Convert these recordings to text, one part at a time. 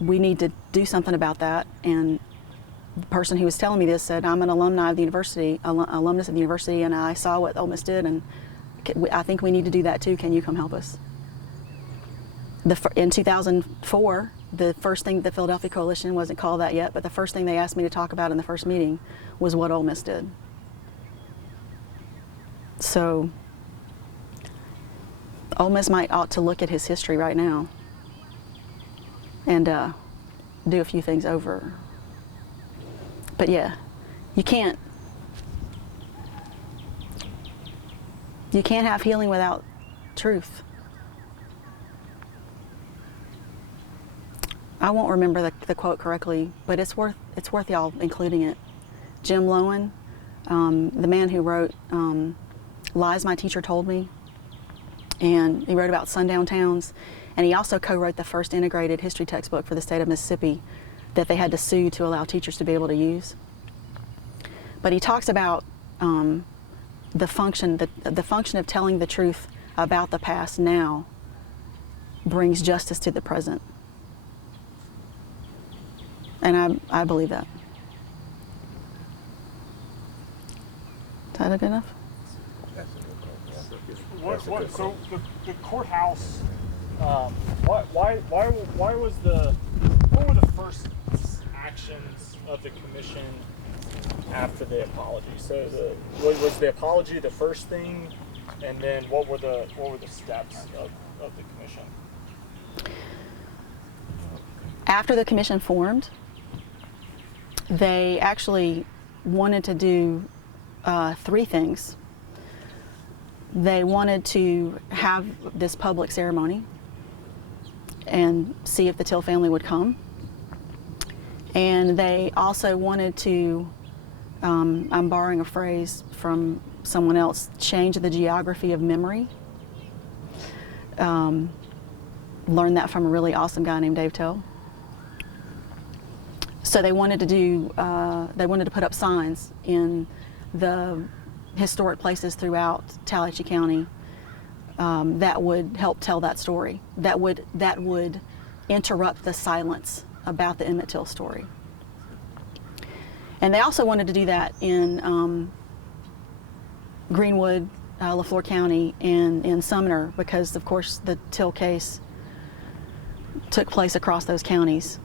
we need to do something about that. And the person who was telling me this said, I'm an alumni of the university, alumnus of the university, and I saw what Ole Miss did, and I think we need to do that too. Can you come help us? In 2004, the first thing, the Philadelphia Coalition wasn't called that yet, but the first thing they asked me to talk about in the first meeting was what Ole Miss did. So Ole Miss ought to look at his history right now and do a few things over. But yeah, you can't have healing without truth. I won't remember the quote correctly, but it's worth y'all including it. Jim Lowen, the man who wrote Lies My Teacher Told Me, and he wrote about sundown towns, and he also co-wrote the first integrated history textbook for the state of Mississippi that they had to sue to allow teachers to be able to use. But he talks about the function of telling the truth about the past now brings justice to the present. And I believe that. Is that good enough? So the courthouse, what were the first actions of the commission after the apology? So was the apology the first thing, and then what were the steps of the commission? After the commission formed, they actually wanted to do 3 things. They wanted to have this public ceremony and see if the Till family would come. And they also wanted to, I'm borrowing a phrase from someone else, change the geography of memory. Learned that from a really awesome guy named Dave Till. So they wanted to put up signs in the historic places throughout Tallahatchie County that would help tell that story, that would interrupt the silence about the Emmett Till story. And they also wanted to do that in Greenwood, LaFleur County, and in Sumner, because of course the Till case took place across those counties.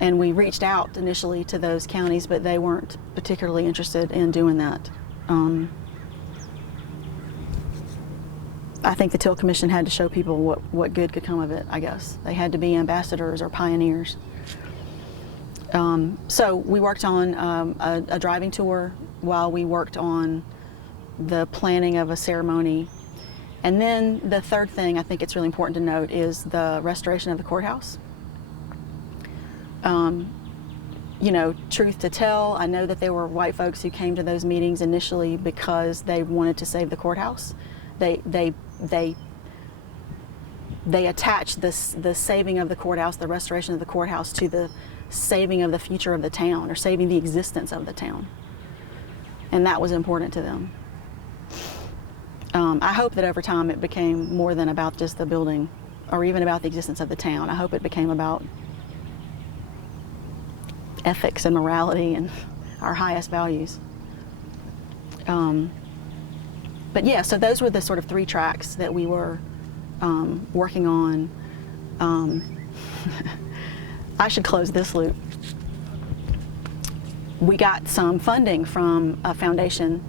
And we reached out initially to those counties, but they weren't particularly interested in doing that. I think the Till Commission had to show people what good could come of it, I guess. They had to be ambassadors or pioneers. So we worked on a driving tour while we worked on the planning of a ceremony. And then the third thing I think it's really important to note is the restoration of the courthouse. You know, truth to tell, I know that there were white folks who came to those meetings initially because they wanted to save the courthouse. They attached the saving of the courthouse, the restoration of the courthouse, to the saving of the future of the town, or saving the existence of the town. And that was important to them. I hope that over time it became more than about just the building or even about the existence of the town. I hope it became about ethics and morality and our highest values. But yeah, so those were the sort of 3 tracks that we were working on. I should close this loop. We got some funding from a foundation.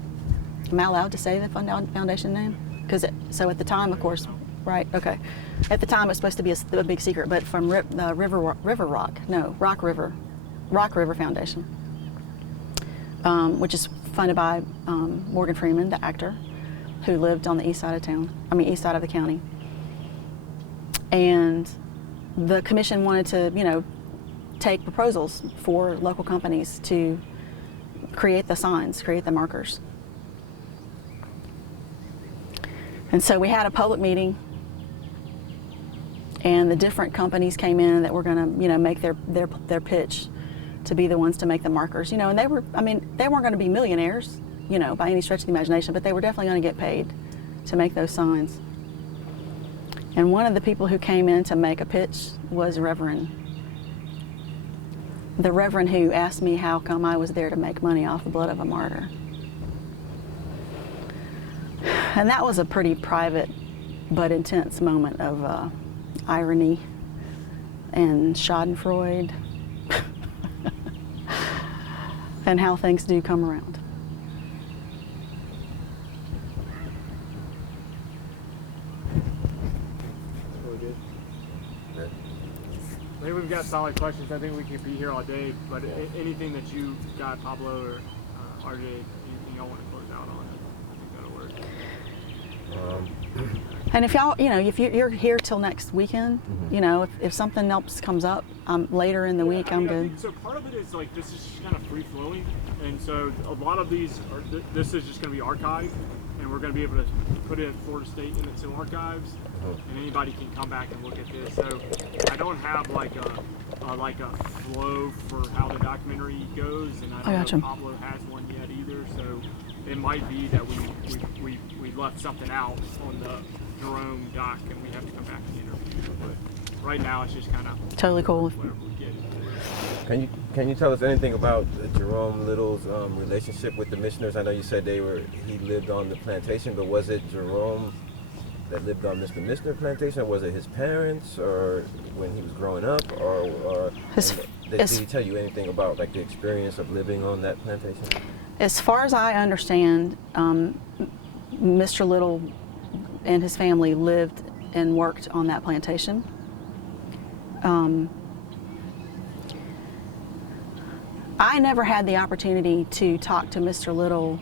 Am I allowed to say the foundation name? So at the time, of course, right? Okay. At the time, it was supposed to be a big secret, but from Rock River Foundation, which is funded by Morgan Freeman, the actor, who lived on the east side of the county. And the commission wanted to, take proposals for local companies to create the signs, create the markers. And so we had a public meeting, and the different companies came in that were going to, make their pitch to be the ones to make the markers. And they weren't going to be millionaires, by any stretch of the imagination, but they were definitely going to get paid to make those signs. And one of the people who came in to make a pitch was Reverend the reverend who asked me how come I was there to make money off the blood of a martyr. And that was a pretty private but intense moment of irony and schadenfreude and how things do come around. Really good. I think we've got solid questions. I think we could be here all day, but anything that you got, Pablo or RJ, anything y'all want to close out on, I think that'll work. And if y'all, if you're here till next weekend, if something else comes up later in the week, I'm good. So part of it is like this is just kind of free flowing, and so a lot of these this is just going to be archived, and we're going to be able to put it at Florida State in its archives, and anybody can come back and look at this. So I don't have like a flow for how the documentary goes, and I don't know if Pablo has one yet either. So it might be that we left something out on the Jerome doc, and we have to come back and interview. But right now, it's just kind of totally cool. Whatever we get. Can you tell us anything about Jerome Little's relationship with the missioners? I know you said he lived on the plantation, but was it Jerome that lived on Mr. Missioner plantation, or was it his parents, or when he was growing up, or did he tell you anything about like the experience of living on that plantation? As far as I understand, Mr. Little and his family lived and worked on that plantation. I never had the opportunity to talk to Mr. Little.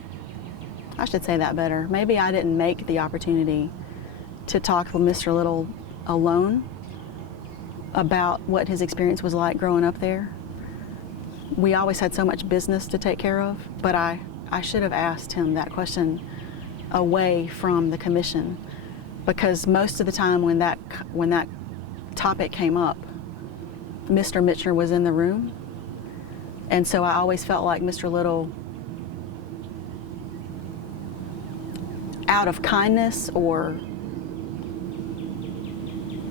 I should say that better. Maybe I didn't make the opportunity to talk with Mr. Little alone about what his experience was like growing up there. We always had so much business to take care of, but I should have asked him that question away from the commission, because most of the time when that topic came up, Mr. Mitchner was in the room, and so I always felt like Mr. Little, out of kindness or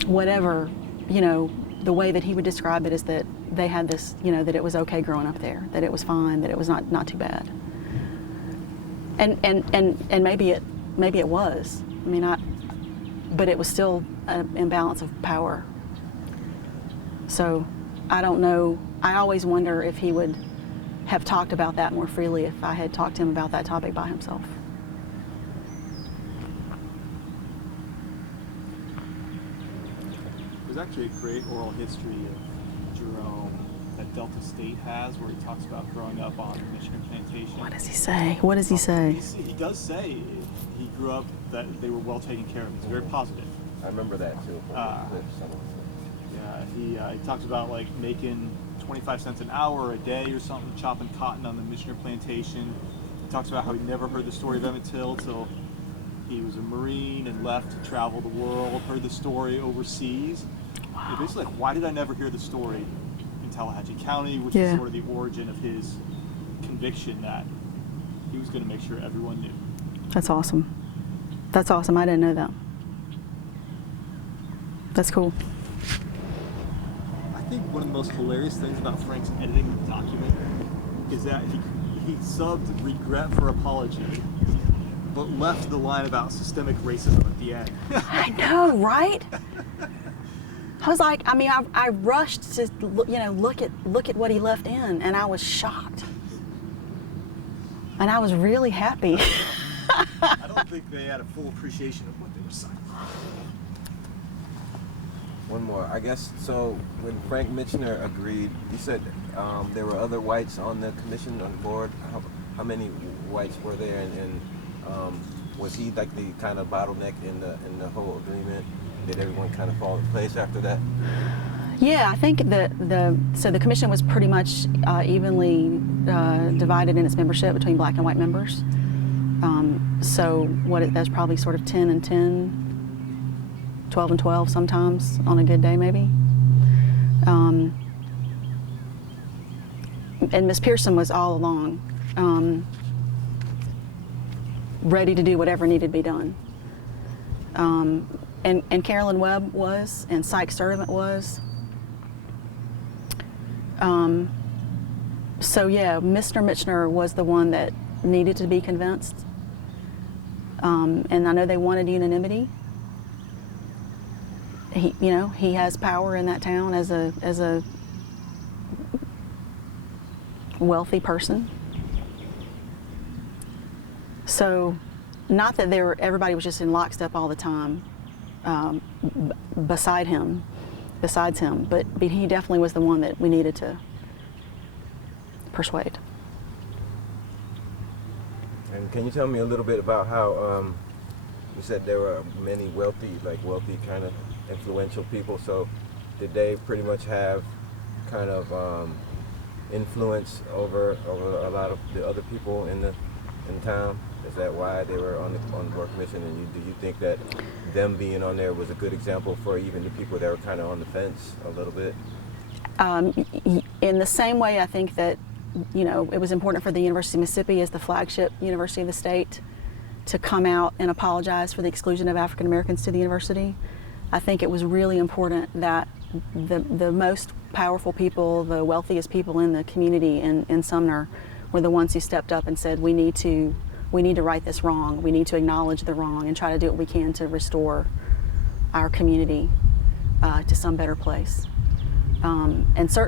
whatever, the way that he would describe it is that they had this, that it was okay growing up there, that it was fine, that it was not too bad. And maybe it was. But it was still an imbalance of power. So I don't know. I always wonder if he would have talked about that more freely if I had talked to him about that topic by himself. There's actually a great oral history of Jerome that Delta State has, where he talks about growing up on the Michigan plantation. What does he say? What does he say? He does say he grew up that they were well taken care of. It's very positive. I remember that too. Yeah, he talks about like making 25 cents an hour a day or something, chopping cotton on the Michigan plantation. He talks about how he never heard the story of Emmett Till till he was a Marine and left to travel the world, heard the story overseas. Wow. Basically, like, why did I never hear the story in Tallahatchie County, which is sort of the origin of his conviction that he was going to make sure everyone knew. That's awesome. That's awesome. I didn't know that. That's cool. I think one of the most hilarious things about Frank's editing the document is that he subbed regret for apology, but left the line about systemic racism at the end. I know, right? I was like, I rushed to, look at what he left in, and I was shocked. And I was really happy. I don't think they had a full appreciation of what they were saying. One more, I guess. So when Frank Mitchner agreed, you said there were other whites on the commission, on the board. How many whites were there, and was he like the kind of bottleneck in the whole agreement? Did everyone kind of fall in place after that? Yeah, I think so the commission was pretty much evenly divided in its membership between black and white members. So that's probably sort of 10 and 10. 12 and 12 sometimes on a good day, maybe. And Miss Pearson was all along ready to do whatever needed to be done. And Carolyn Webb was, and Sykes Sturdivant was. So yeah, Mr. Michener was the one that needed to be convinced, and I know they wanted unanimity. He has power in that town as a wealthy person. So, not that everybody was just in lockstep all the time, besides him, but he definitely was the one that we needed to persuade. And can you tell me a little bit about how you said there were many wealthy kind of influential people? So did they pretty much have kind of influence over a lot of the other people in town? Is that why they were on the board commission? And do you think that them being on there was a good example for even the people that were kind of on the fence a little bit? In the same way, I think that it was important for the University of Mississippi as the flagship university of the state to come out and apologize for the exclusion of African Americans to the university. I think it was really important that the most powerful people, the wealthiest people in the community in Sumner, were the ones who stepped up and said, we need to right this wrong. We need to acknowledge the wrong and try to do what we can to restore our community to some better place. And certainly